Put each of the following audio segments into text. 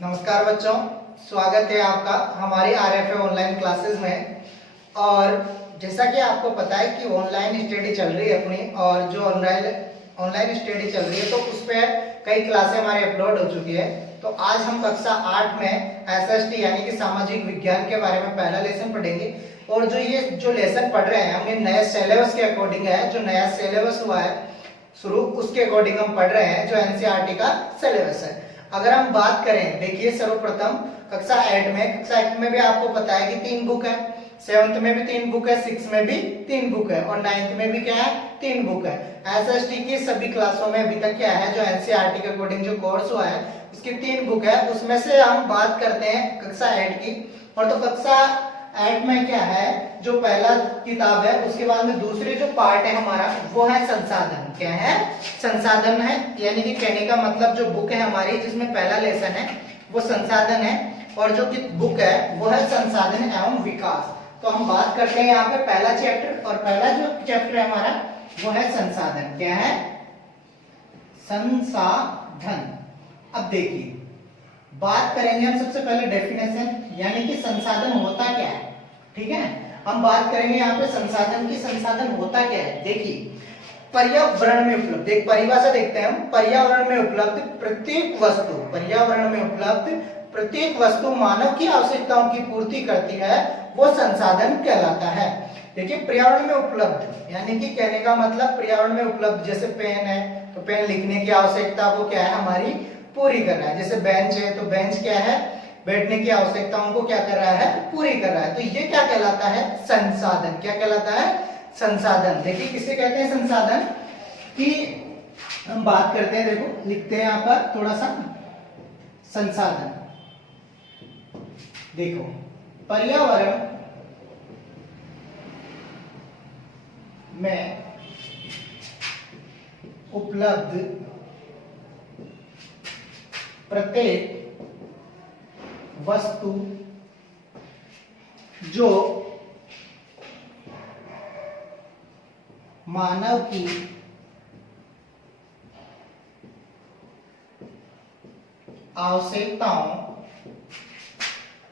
नमस्कार बच्चों, स्वागत है आपका हमारी आरएफए ऑनलाइन क्लासेस में। और जैसा कि आपको पता है कि ऑनलाइन स्टडी चल रही है अपनी, और जो ऑनलाइन स्टडी चल रही है तो उस पर कई क्लासें हमारी अपलोड हो चुकी है। तो आज हम कक्षा 8 में एसएसटी यानी कि सामाजिक विज्ञान के बारे में पहला लेसन पढ़ेंगे। और जो लेसन पढ़ रहे हैं हम ये नए सिलेबस के अकॉर्डिंग है, जो नया सिलेबस हुआ है शुरू उसके अकॉर्डिंग हम पढ़ रहे हैं, जो एनसीईआरटी का सिलेबस है। अगर हम बात करें, देखिए सर्वप्रथम कक्षा 8 में भी आपको पता है कि 3 बुक है, 7th में भी 3 बुक है, 6th में भी 3 बुक है और 9th में भी क्या है 3 बुक है। एसएसटी की सभी क्लासों में अभी तक क्या है, जो एनसीईआरटी के अकॉर्डिंग जो कोर्स हुआ है उसकी 3 बुक है। उसमें से हम बात करते हैं कक्षा 8 की। और तो कक्षा 8 में क्या है, जो पहला किताब है उसके बाद में दूसरी जो पार्ट है हमारा वो है संसाधन। क्या है? संसाधन है, यानी कि कहने का मतलब जो बुक है हमारी जिसमें पहला लेसन है वो संसाधन है, और जो बुक है वो है संसाधन एवं विकास। तो हम बात करते हैं यहाँ पे पहला चैप्टर, और पहला जो चैप्टर है हमारा वो है संसाधन। क्या है? संसाधन। अब देखिए बात करेंगे हम सबसे पहले डेफिनेशन, यानी कि संसाधन होता क्या है। ठीक है, हम बात करेंगे यहाँ पे संसाधन की। संसाधन होता क्या है, देखिए पर्यावरण में उपलब्ध, एक परिभाषा देखते हैं हम। पर्यावरण में उपलब्ध प्रत्येक वस्तु, पर्यावरण में उपलब्ध प्रत्येक वस्तु मानव की आवश्यकताओं की पूर्ति करती है, वो संसाधन कहलाता है। देखिए पर्यावरण में उपलब्ध यानी कि कहने का मतलब पर्यावरण में उपलब्ध, जैसे पेन है तो पेन लिखने की आवश्यकता को क्या है हमारी पूरी कर रहा है। जैसे बेंच है तो बेंच क्या है, बैठने की आवश्यकताओं को क्या कर रहा है, पूरी कर रहा है। तो ये क्या कहलाता है, संसाधन। क्या कहलाता है, संसाधन। देखिए किसे कहते हैं संसाधन की हम बात करते हैं। देखो लिखते हैं यहाँ पर थोड़ा सा संसाधन। देखो पर्यावरण में उपलब्ध प्रत्येक वस्तु जो मानव की आवश्यकताओं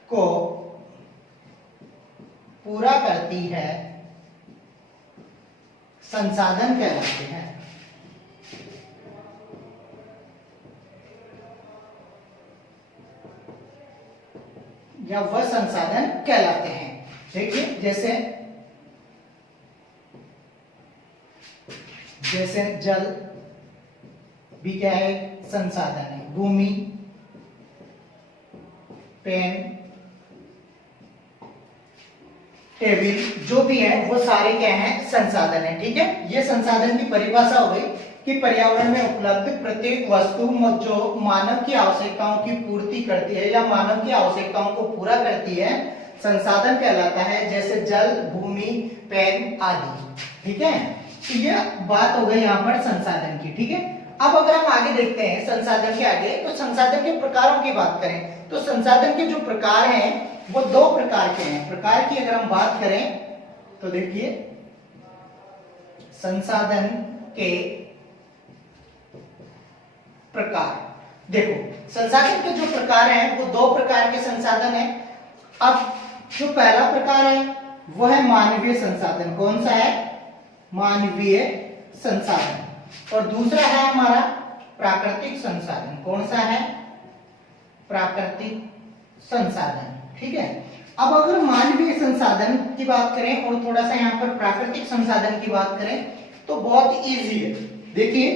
को पूरा करती है, संसाधन कहलाते हैं। या वह संसाधन कहलाते हैं। देखिए जैसे जल भी क्या है, संसाधन है। भूमि, पेन, टेबल जो भी है वो सारे क्या है, संसाधन है। ठीक है, ये संसाधन की परिभाषा हो गई कि पर्यावरण में उपलब्ध प्रत्येक वस्तु जो मानव की आवश्यकताओं की पूर्ति करती है या मानव की आवश्यकताओं को पूरा करती है, संसाधन कहलाता है। जैसे जल, भूमि, पेन आदि। ठीक है, तो ये बात हो गई यहाँ पर संसाधन की। ठीक है, अब अगर हम आगे देखते हैं संसाधन के आगे, तो संसाधन के प्रकारों की बात करें तो संसाधन के जो प्रकार हैं वो 2 प्रकार के हैं। प्रकार की अगर हम बात करें तो देखिए संसाधन के प्रकार। देखो संसाधन के जो प्रकार हैं वो 2 प्रकार के संसाधन हैं। अब जो पहला प्रकार है वो है मानवीय संसाधन। कौन सा है, मानवीय संसाधन। और दूसरा है हमारा प्राकृतिक संसाधन। कौन सा है, प्राकृतिक संसाधन। ठीक है, अब अगर मानवीय संसाधन की बात करें और थोड़ा सा यहाँ पर प्राकृतिक संसाधन की बात करें तो बहुत इजी है। देखिए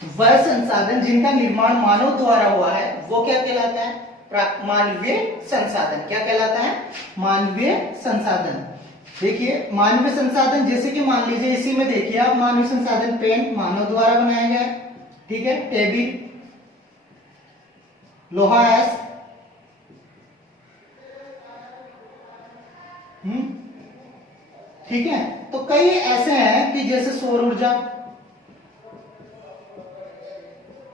वह संसाधन जिनका निर्माण मानव द्वारा हुआ है वो क्या कहलाता है, मानवीय संसाधन। क्या कहलाता है, मानवीय संसाधन। देखिए मानवीय संसाधन जैसे कि मान लीजिए इसी में देखिए आप, मानवीय संसाधन पेन मानव द्वारा बनाया गया है। ठीक है, टेबल, लोहा है, ठीक है। तो कई ऐसे हैं कि जैसे सौर ऊर्जा,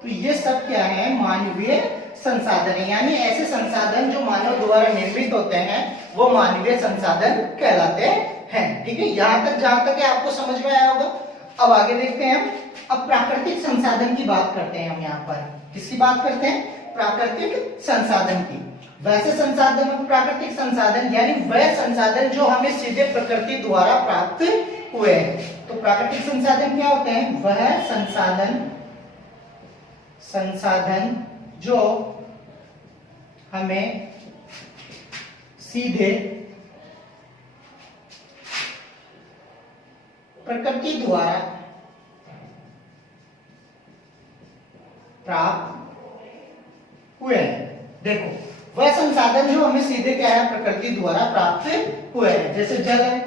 तो ये सब क्या है, मानवीय संसाधन है। यानी ऐसे संसाधन जो मानव द्वारा निर्मित होते हैं वो मानवीय संसाधन कहलाते हैं। ठीक है, यहां तक जहां तक आपको समझ में आया होगा। अब आगे देखते हैं हम। अब प्राकृतिक संसाधन की बात करते हैं हम यहाँ पर। किसकी बात करते हैं, प्राकृतिक संसाधन की। वैसे संसाधनों को प्राकृतिक संसाधन यानी वह संसाधन जो हमें सीधे प्रकृति द्वारा प्राप्त हुए हैं। तो प्राकृतिक संसाधन क्या होते हैं? वह संसाधन जो हमें सीधे प्रकृति द्वारा प्राप्त हुए हैं। देखो वह संसाधन जो हमें सीधे क्या है? प्रकृति द्वारा प्राप्त हुए हैं। जैसे जल है,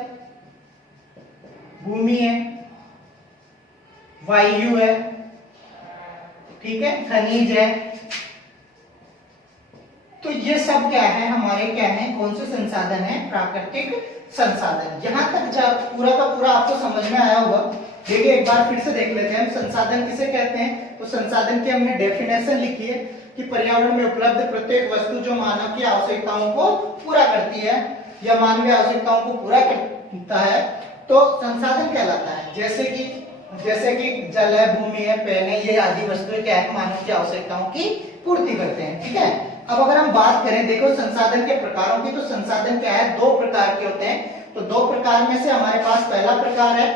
भूमि है, वायु है, ठीक है, खनिज है। तो ये सब क्या है? हमारे क्या है? कौन से संसाधन है? प्राकृतिक संसाधन। यहां तक जब पूरा का पूरा आपको समझ में आया होगा। देखिए एक बार फिर से देख लेते हैं हम संसाधन किसे कहते हैं। तो संसाधन की हमने डेफिनेशन लिखी है कि पर्यावरण में उपलब्ध प्रत्येक वस्तु जो मानव की आवश्यकताओं को पूरा करती है या मानवीय आवश्यकताओं को पूरा करता है तो संसाधन कहलाता है। जैसे कि जल है, भूमि है, पेन है, ये आदि वस्तुएं क्या है? मानव की आवश्यकताओं की पूर्ति करते हैं। ठीक है। अब अगर हम बात करें देखो संसाधन के प्रकारों की, तो संसाधन क्या है? दो प्रकार के होते हैं। तो दो प्रकार में से हमारे पास पहला प्रकार है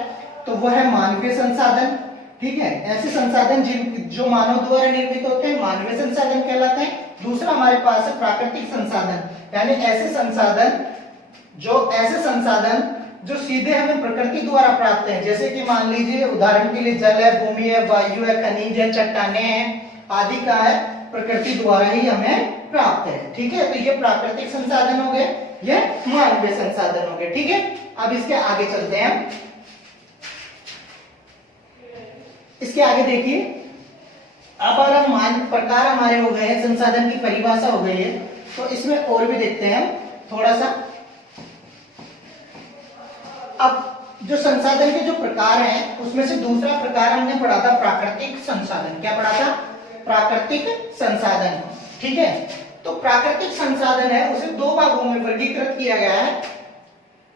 तो वह है मानवीय संसाधन। ठीक है, ऐसे संसाधन जो मानव द्वारा निर्मित होते हैं मानवीय संसाधन कहलाते हैं। दूसरा हमारे पास है प्राकृतिक संसाधन, यानी ऐसे संसाधन जो सीधे हमें प्रकृति द्वारा प्राप्त हैं। जैसे कि मान लीजिए उदाहरण के लिए जल है, भूमि है, वायु है, खनिज है, चट्टानें हैं आदि का है प्रकृति द्वारा ही हमें प्राप्त है। ठीक है, तो ये प्राकृतिक संसाधन हो गए, ये मानवीय संसाधन हो गए। ठीक है, अब इसके आगे चलते हैं। इसके आगे देखिए, अब अगर प्रकार हमारे हो गए हैं, संसाधन की परिभाषा हो गई है, तो इसमें और भी देखते हैं थोड़ा सा। अब जो संसाधन के जो प्रकार हैं उसमें से दूसरा प्रकार हमने पढ़ा था प्राकृतिक संसाधन। क्या पढ़ा था? प्राकृतिक संसाधन। ठीक है, तो प्राकृतिक संसाधन है उसे दो भागों में वर्गीकृत किया गया है।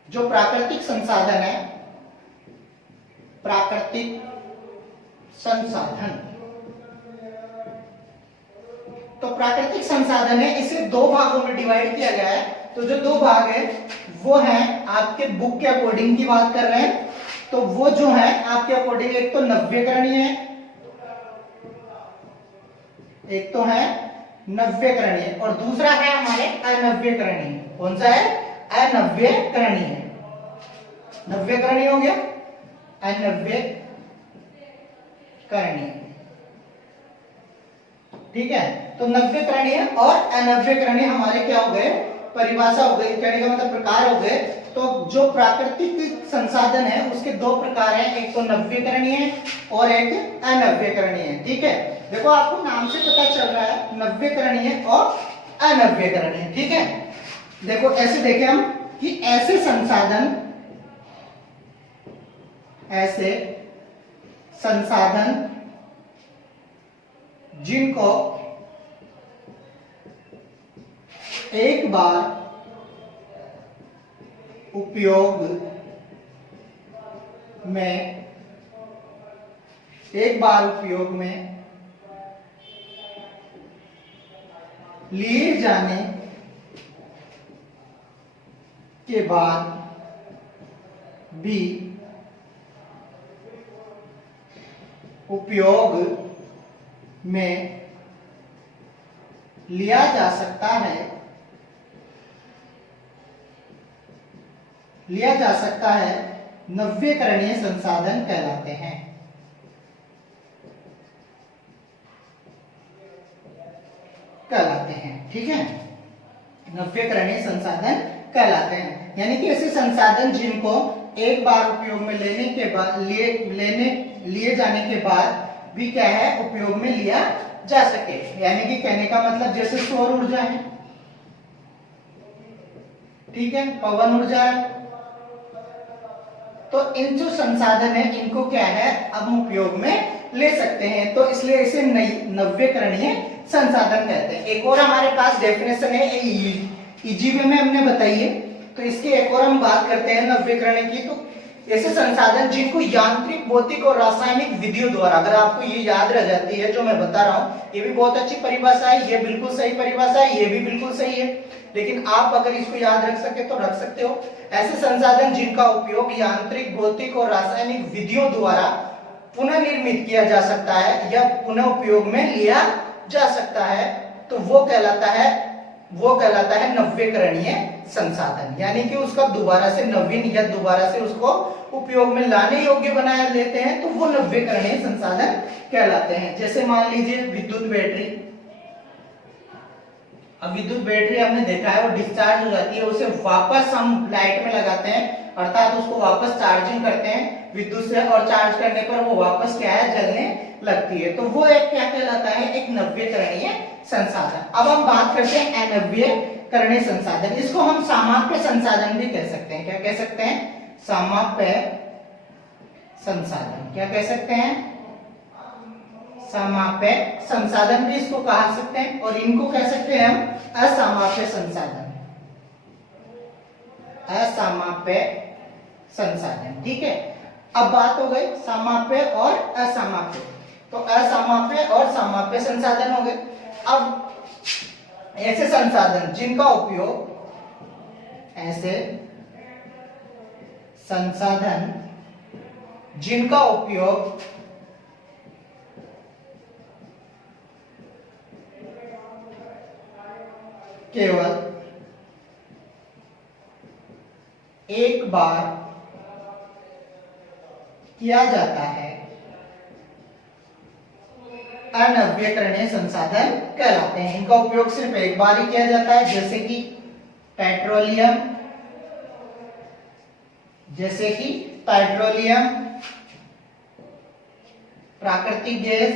जो प्राकृतिक संसाधन है, प्राकृतिक संसाधन, तो प्राकृतिक संसाधन है इसे दो भागों में डिवाइड किया गया है। तो जो दो भाग है वो है आपके बुक के अकॉर्डिंग की बात कर रहे हैं, तो वो जो है आपके अकॉर्डिंग एक तो नव्यकरणीय है, एक तो है नव्यकरणीय और दूसरा है हमारे अनव्यकरणीय। कौन सा है? अनव्यकरणीय। नव्यकरणीय हो गया, अनव्यकरणीय। ठीक है, तो नव्यकरणीय और अनव्यकरणीय हमारे क्या हो गए? परिभाषा हो गई, कहने का मतलब प्रकार हो गए। तो जो प्राकृतिक संसाधन है उसके दो प्रकार हैं, एक तो नव्यकरणीय और एक अनव्यकरणीय। ठीक है, देखो आपको नाम से पता चल रहा है नव्यकरणीय और अनव्यकरणीय। ठीक है, देखो ऐसे देखें हम कि ऐसे संसाधन जिनको एक बार उपयोग में लिए जाने के बाद भी उपयोग में लिया जा सकता है नव्यकरणीय संसाधन कहलाते हैं। ठीक है, नव्यकरणीय संसाधन कहलाते हैं, यानी कि ऐसे संसाधन जिनको एक बार उपयोग में लिए जाने के बाद भी क्या है? उपयोग में लिया जा सके। यानी कि कहने का मतलब जैसे सौर ऊर्जा है, ठीक है, पवन ऊर्जा है, तो इन जो संसाधन है इनको क्या है? अब हम उपयोग में ले सकते हैं, तो इसलिए इसे नव्यकरणीय संसाधन कहते हैं। एक और हमारे पास डेफिनेशन है, इजी वे में हमने बताई है, तो इसकी एक और हम बात करते हैं नव्यकरणीय की। तो ऐसे संसाधन जिनको यांत्रिक, भौतिक और रासायनिक विधियों द्वारा, अगर आपको ये याद रह जाती है जो मैं बता रहा हूँ, ये भी बहुत अच्छी परिभाषा है, ये बिल्कुल सही परिभाषा है, ये भी बिल्कुल सही है, लेकिन आप अगर इसको याद रख सके तो रख सकते हो। ऐसे संसाधन जिनका उपयोग यांत्रिक, भौतिक और रासायनिक विधियों द्वारा पुनर्निर्मित किया जा सकता है या पुनः उपयोग में लिया जा सकता है, तो वो कहलाता है नवीकरणीय संसाधन। यानी कि उसका दोबारा से नवीन या दोबारा से उसको उपयोग में लाने योग्य बनाया लेते हैं, तो वो नवीकरणीय संसाधन कहलाते हैं। जैसे मान लीजिए विद्युत बैटरी। अब विद्युत बैटरी हमने देखा है वो डिस्चार्ज हो जाती है, उसे वापस हम लाइट में लगाते हैं, अर्थात उसको वापस चार्जिंग करते हैं विद्युत से, और चार्ज करने पर वो वापस क्या है, जलने लगती है, तो वो एक क्या कहलाता है, एक नवीकरणीय संसाधन। अब हम बात करते हैं अनवीकरणीय संसाधन। इसको हम समाप्य संसाधन भी कह सकते हैं। क्या कह सकते हैं? समाप्य संसाधन। क्या कह सकते हैं? समाप्य संसाधन भी इसको कह सकते हैं, और इनको कह सकते हैं हम असमाप्य संसाधन। असमाप्य संसाधन, ठीक है। अब बात हो गई समाप्य और असमाप्य, तो असमाप्य और समाप्य संसाधन हो गए। अब ऐसे संसाधन जिनका उपयोग, ऐसे संसाधन जिनका उपयोग केवल एक बार किया जाता है, अनवीकरणीय संसाधन कहलाते हैं। इनका उपयोग सिर्फ एक बार ही किया जाता है, जैसे कि पेट्रोलियम, प्राकृतिक गैस,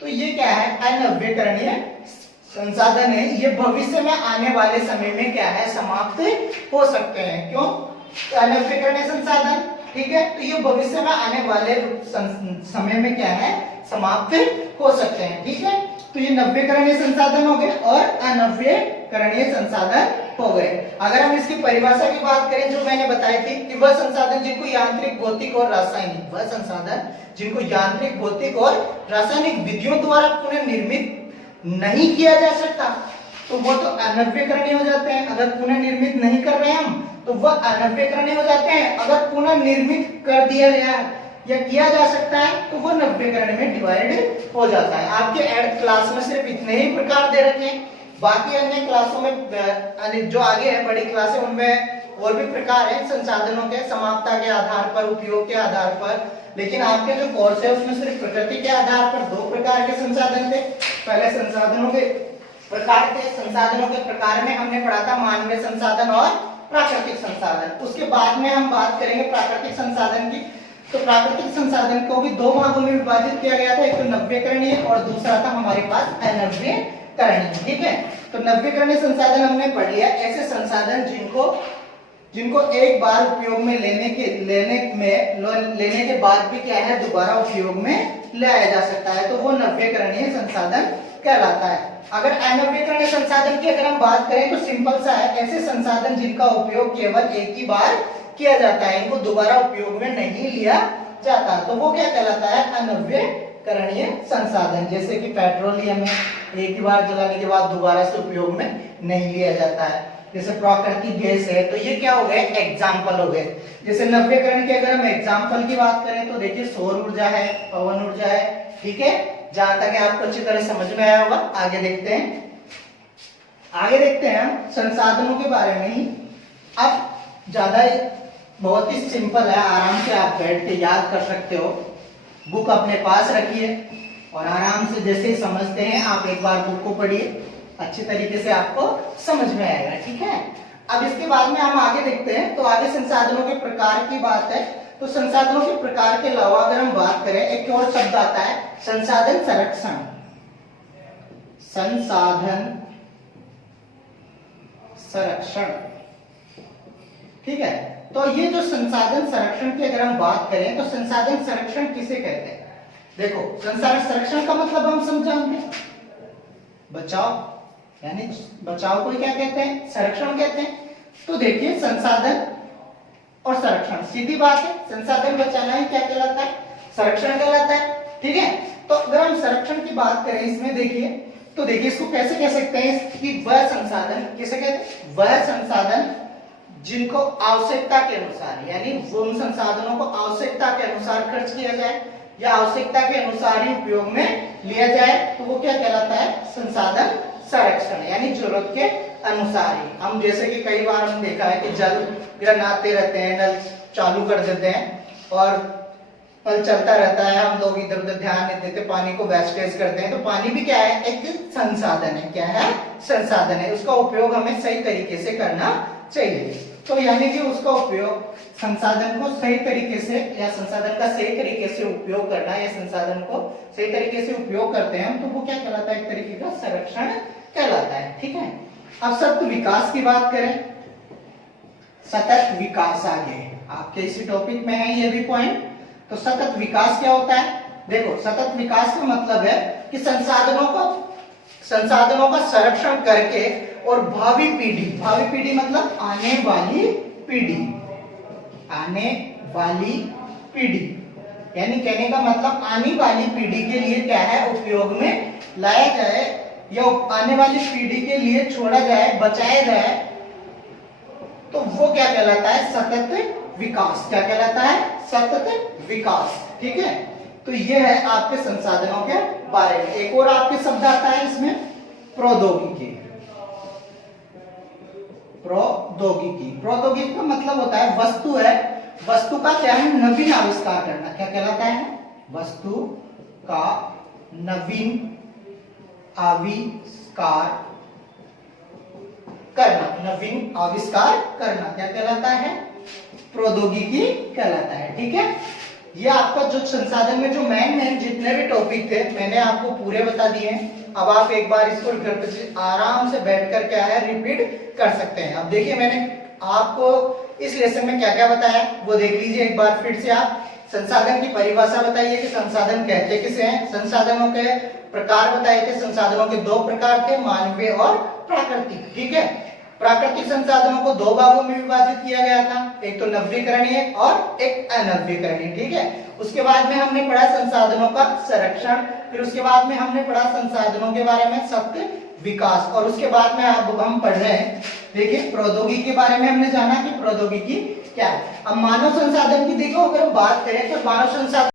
तो ये क्या है, अनवीकरणीय संसाधन है। ये भविष्य में आने वाले समय में क्या है, समाप्त हो सकते हैं। क्यों? अनवीकरणीय संसाधन, ठीक है, तो ये भविष्य में आने वाले समय में क्या है, समाप्त हो सकते हैं, ठीक है। तो ये नवीकरणीय संसाधन हो गए और अनवीकरणीय संसाधन हो गए। अगर हम इसकी परिभाषा की बात करें जो मैंने बताई थी कि वह संसाधन जिनको यांत्रिक, भौतिक और रासायनिक, वह संसाधन जिनको यांत्रिक, भौतिक और रासायनिक विधियों द्वारा पुनर्निर्मित नहीं किया जा सकता, तो वो तो अनवीकरणीय हो जाते हैं। अगर पुनर्निर्मित नहीं कर रहे हैं हम, तो वह अनवीकरणीय हो जाते हैं। अगर पुनर्निर्मित कर दिया गया या किया जा सकता है, तो वो नवीकरण में डिवाइड हो जाता है। आपके एड क्लास में सिर्फ इतने ही प्रकार दे रखे हैं, बाकी अन्य क्लासों में जो आगे है बड़ी क्लास है उनमें और भी प्रकार है संसाधनों के, समाप्यता के आधार पर, उपयोग के आधार पर। लेकिन आपके जो कोर्स है उसमें सिर्फ प्रकृति के आधार पर दो प्रकार के संसाधन थे। पहले संसाधनों के प्रकार थे, संसाधनों के प्रकार में हमने पढ़ा था मानवीय संसाधन और प्राकृतिक संसाधन। उसके बाद में हम बात करेंगे प्राकृतिक संसाधन की। तो प्राकृतिक संसाधन को भी दो भागों में विभाजित किया गया था, एक तो नवीकरणीय और दूसरा था हमारे पास अनवीकरणीय, ठीक है। तो नवीकरणीय संसाधन हमने पढ़ लिया, ऐसे संसाधन जिनको एक बार उपयोग में लेने के बाद भी क्या है, दोबारा उपयोग में लाया जा सकता है, तो वो नवीकरणीय संसाधन कहलाता है। अगर अनवीकरणीय संसाधन की अगर हम बात करें तो सिंपल सा है, ऐसे संसाधन जिनका उपयोग केवल एक ही बार किया जाता है, इनको दोबारा उपयोग में नहीं लिया जाता, तो वो क्या कहलाता है, अनवीकरणीय संसाधन। जैसे कि पेट्रोलियम है, एक ही बार जलाने के बाद दोबारा से उपयोग में नहीं लिया जाता है। जैसे प्राकृतिक गैस है, तो ये क्या हो गए, एग्जाम्पल हो गए। जैसे नवीकरण के अगर हम एग्जाम्पल की बात करें तो देखिए सौर ऊर्जा है, पवन ऊर्जा है, ठीक है। जहां तक आपको अच्छी तरह समझ में आया होगा। आगे देखते हैं हम संसाधनों के बारे में ही। अब ज्यादा बहुत ही सिंपल है, आराम से आप बैठ के याद कर सकते हो। बुक अपने पास रखिए और आराम से जैसे ही समझते हैं आप एक बार बुक को पढ़िए, अच्छी तरीके से आपको समझ में आएगा, ठीक है। अब इसके बाद में हम आगे देखते हैं। तो आगे संसाधनों के प्रकार की बात है, तो संसाधनों के प्रकार के अलावा अगर हम बात करें, एक और शब्द आता है संसाधन संरक्षण। संसाधन संरक्षण, ठीक है। तो ये जो संसाधन संरक्षण की अगर हम बात करें तो संसाधन संरक्षण किसे कहते हैं? देखो, संसाधन संरक्षण का मतलब हम समझाएंगे, बचाव, यानी बचाव को क्या कहते हैं, संरक्षण कहते हैं। तो देखिए संसाधन और संरक्षण सीधी बात है, संसाधन बचाना ही क्या कहलाता है, संरक्षण कहलाता है। ठीक है, तो अगर हम संरक्षण की बात करें इसमें देखिए, तो देखिए इसको कैसे कह सकते हैं कि वह संसाधन, किसे कहते हैं, वह संसाधन जिनको आवश्यकता के अनुसार, यानी उन संसाधनों को आवश्यकता के अनुसार खर्च किया जाए या आवश्यकता के अनुसार ही उपयोग में लिया जाए, तो वो क्या कहलाता है, संसाधन संरक्षण। यानी जरूरत के अनुसार ही। हम जैसे कि कई बार हम देखा है कि जल गिरनाते रहते हैं, नल चालू कर देते हैं और नल चलता रहता है, हम लोग इधर उधर ध्यान नहीं देते, पानी को वेस्टेज करते हैं। तो पानी भी क्या है, एक संसाधन है। क्या है, संसाधन है। उसका उपयोग हमें सही तरीके से करना चाहिए। तो यानी कि उसका उपयोग, संसाधन को सही तरीके से या संसाधन का सही तरीके से उपयोग करना या संसाधन को सही तरीके से उपयोग करते हैं तो वो क्या कहलाता है, एक तरीके का संरक्षण कहलाता है। ठीक है, अब सतत विकास की बात करें, सतत विकास आगे आपके इसी टॉपिक में है ये भी पॉइंट। तो सतत विकास क्या होता है, देखो सतत विकास का मतलब है कि संसाधनों का संरक्षण करके और भावी पीढ़ी मतलब आने वाली पीढ़ी, यानी कहने का मतलब आने वाली पीढ़ी के लिए क्या है, उपयोग में लाया जाए या आने वाली पीढ़ी के लिए छोड़ा जाए, बचाया जाए, तो वो क्या कहलाता है, सतत विकास। क्या कहलाता है, सतत विकास। ठीक है, तो ये है आपके संसाधनों के बारे में। एक और आपके शब्द आता है इसमें, प्रौद्योगिकी। प्रौद्योगिकी का मतलब होता है वस्तु है, वस्तु का क्या है, नवीन आविष्कार करना। क्या कहलाता है, वस्तु का नवीन आविष्कार करना क्या कहलाता है, प्रौद्योगिकी कहलाता है। ठीक है, ये आपका जो संसाधन में जो मेन जितने भी टॉपिक थे मैंने आपको पूरे बता दिए हैं। अब आप एक बार इसको घर पे आराम से बैठकर क्या है, रिपीट कर सकते हैं। अब देखिए मैंने आपको इस लेसन में क्या क्या बताया वो देख लीजिए एक बार फिर से। आप संसाधन की परिभाषा बताइए कि संसाधन कहते किसे हैं, संसाधनों के प्रकार बताए थे, संसाधनों के दो प्रकार थे, मानवीय और प्राकृतिक। ठीक है, प्राकृतिक संसाधनों को दो भागों में विभाजित किया गया था, एक तो नवीकरणीय और एक अनवीकरणीय। ठीक है, उसके बाद में हमने पढ़ा संसाधनों का संरक्षण, फिर उसके बाद में हमने पढ़ा संसाधनों के बारे में सतत विकास, और उसके बाद में अब हम पढ़ रहे हैं, देखिए प्रौद्योगिकी के बारे में हमने जाना कि प्रौद्योगिकी क्या है। अब मानव संसाधन की देखो अगर बात करें तो मानव संसाधन